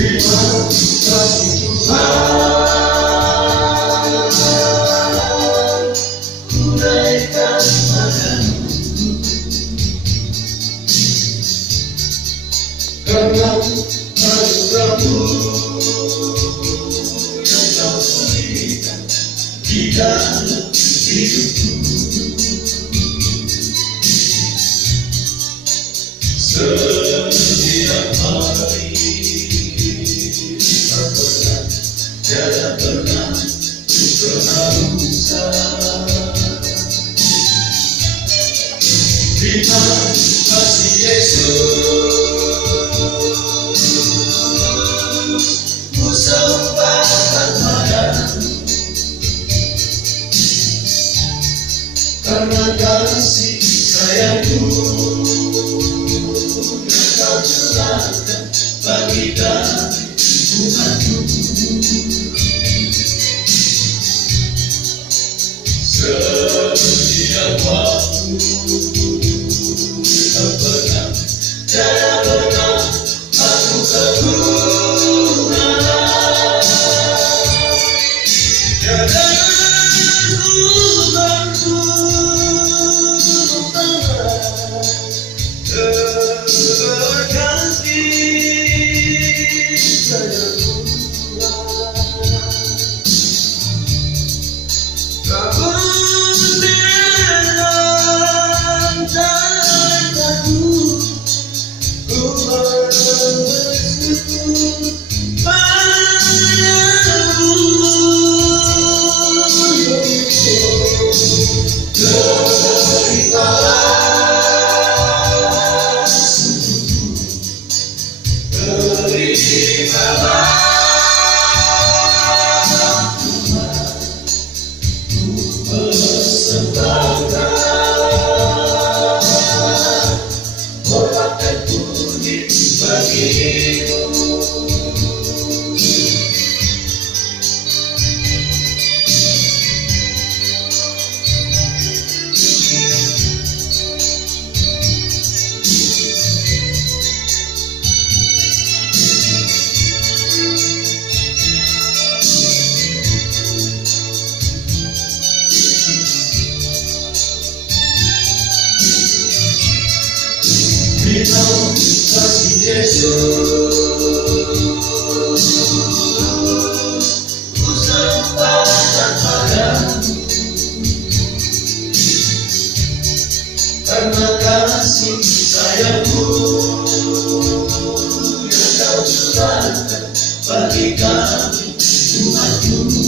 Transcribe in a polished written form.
Terima kasih Tuhan, ku naikkan padamu, karena anugerah-Mu yang Kau berikan di dalam hidupku. Setiap hari tak pernah, tiada pernah ku kehausan. Terima kasih Yesus, ku sembahkan padamu, karena kasih sayang-Mu yang Kau curahkan bagi kami umat-Mu. Setiap waktu tak pernah, tiada pernah aku kekurangan. Tiada Tuhanku terganti sayang-Mu. Tak berdenang cintaku, ku bersyukur padamu. Terimalah hormat dan puji bagi-Mu. Terima kasih Yesus, ku sembahkan padamu, karena kasih sayang-Mu yang Kau curahkan bagi kami umat-Mu.